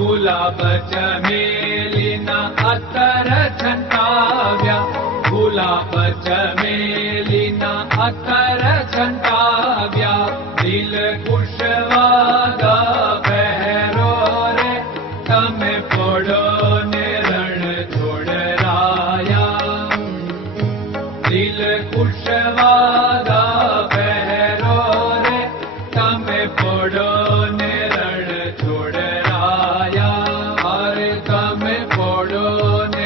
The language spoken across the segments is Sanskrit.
गुलाब चमेलिना नार छन्ताव्या गुलाब चमेलिना अतर छन्ताव्या दिल कुशवादा झण् रे तमे पडो ने con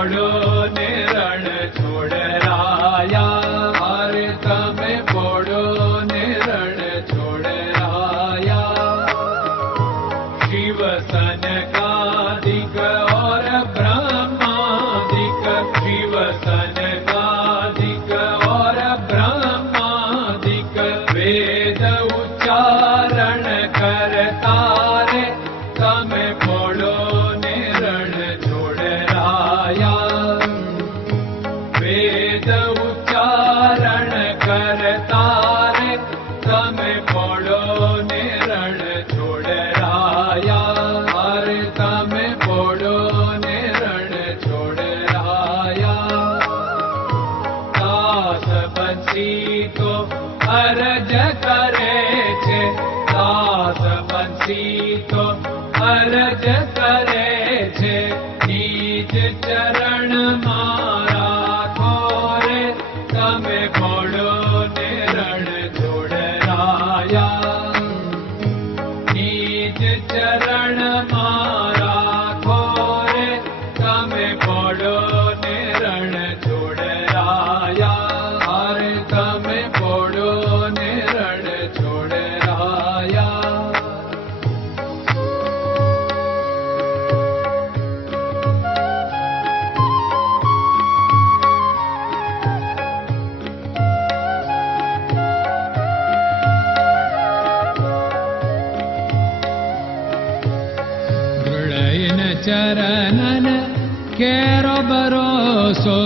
border. Oh. ीतो हीज चरण मारा खोरे तमे चरणन केरो भरोसो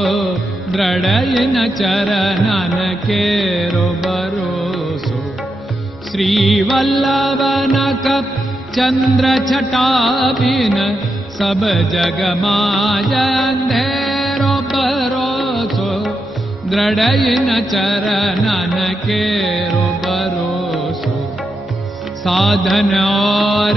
द्रडयन चरणन केरो भरोसो। श्रीवल्लभ चन्द्र छटाभि सब जगमाजेरो भरोसो। द्रढयन चरणन केरो भरोसो। साधन और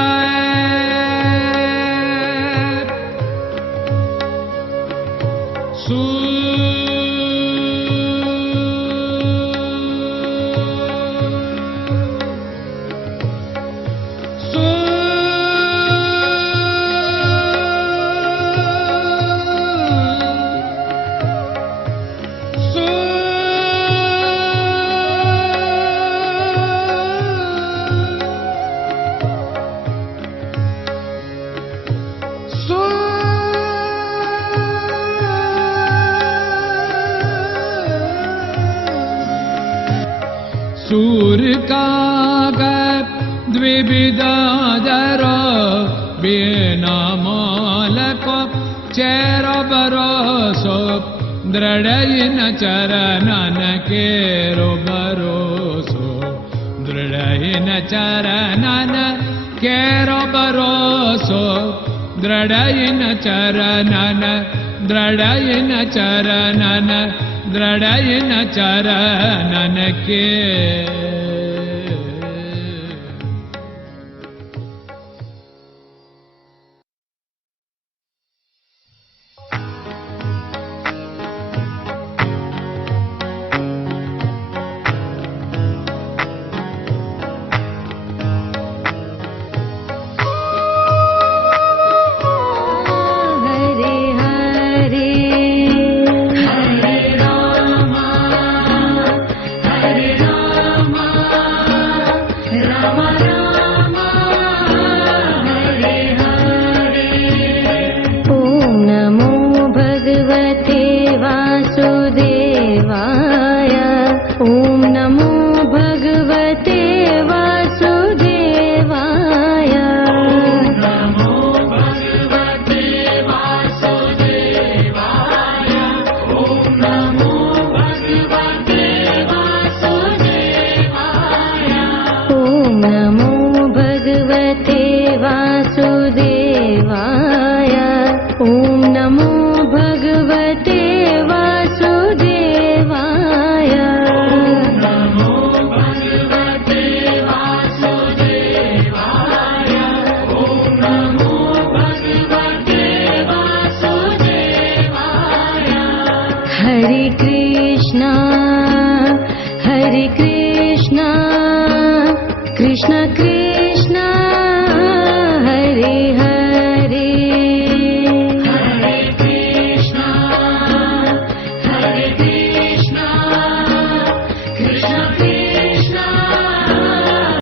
द्विविदादर बिना मालको चेर बरोसो केरो बरोसो दृढयिन चरणन केरो दृढयिन चरणन दृढयिन चरणन दृढयिन चरणन कृष्ण कृष्ण